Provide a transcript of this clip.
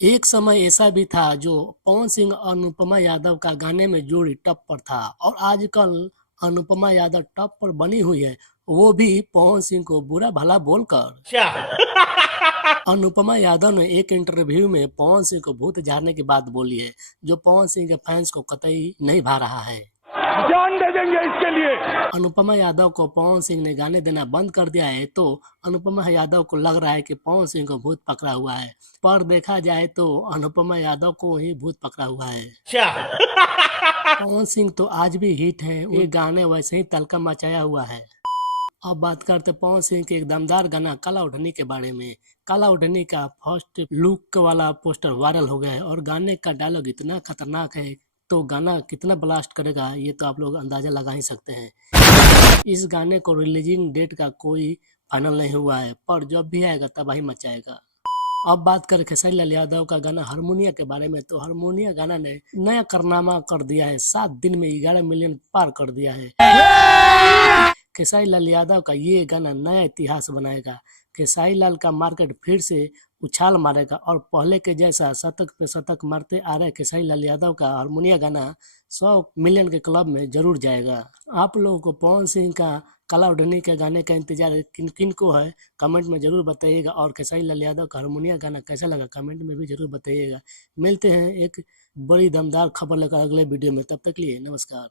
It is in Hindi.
एक समय ऐसा भी था जो पवन सिंह और अनुपमा यादव का गाने में जोड़ी टॉप पर था और आजकल अनुपमा यादव टॉप पर बनी हुई है, वो भी पवन सिंह को बुरा भला बोलकर। अनुपमा यादव ने एक इंटरव्यू में पवन सिंह को भूत झाड़ने की बात बोली है, जो पवन सिंह के फैंस को कतई नहीं भा रहा है। जान दे देंगे इसके लिए। अनुपमा यादव को पवन सिंह ने गाने देना बंद कर दिया है, तो अनुपमा यादव को लग रहा है कि पवन सिंह को भूत पकड़ा हुआ है, पर देखा जाए तो अनुपमा यादव को ही भूत पकड़ा हुआ है। पवन सिंह तो आज भी हिट है, ये गाने वैसे ही तहलका मचाया हुआ है। अब बात करते पवन सिंह के एक दमदार गाना काला ओढ़नी के बारे में। काला ओढ़नी का फर्स्ट लुक वाला पोस्टर वायरल हो गया है और गाने का डायलॉग इतना खतरनाक है, तो गाना कितना ब्लास्ट करेगा ये तो आप लोग अंदाजा लगा ही सकते हैं। इस गाने को रिलीजिंग डेट का कोई फाइनल नहीं हुआ है, पर जब भी आएगा तबाही मचाएगा। अब बात करें खेसारी लाल यादव का गाना हारमोनिया के बारे में, तो हारमोनिया गाना ने नया कारनामा कर दिया है, 7 दिन में 11 मिलियन पार कर दिया है। खेसारी लाल यादव का ये गाना नया इतिहास बनाएगा। खेसारी लाल का मार्केट फिर से उछाल मारेगा और पहले के जैसा शतक पे शतक मारते आ रहे खेसारी लाल यादव का हारमोनिया गाना 100 मिलियन के क्लब में जरूर जाएगा। आप लोगों को पवन सिंह का काला ओढ़नी के गाने का इंतजार किन किन को है, कमेंट में जरूर बताइएगा, और खेसारी लाल यादव का हारमोनिया गाना कैसा लगा कमेंट में भी जरूर बताइएगा। मिलते हैं एक बड़ी दमदार खबर लेकर अगले वीडियो में, तब तक लिए नमस्कार।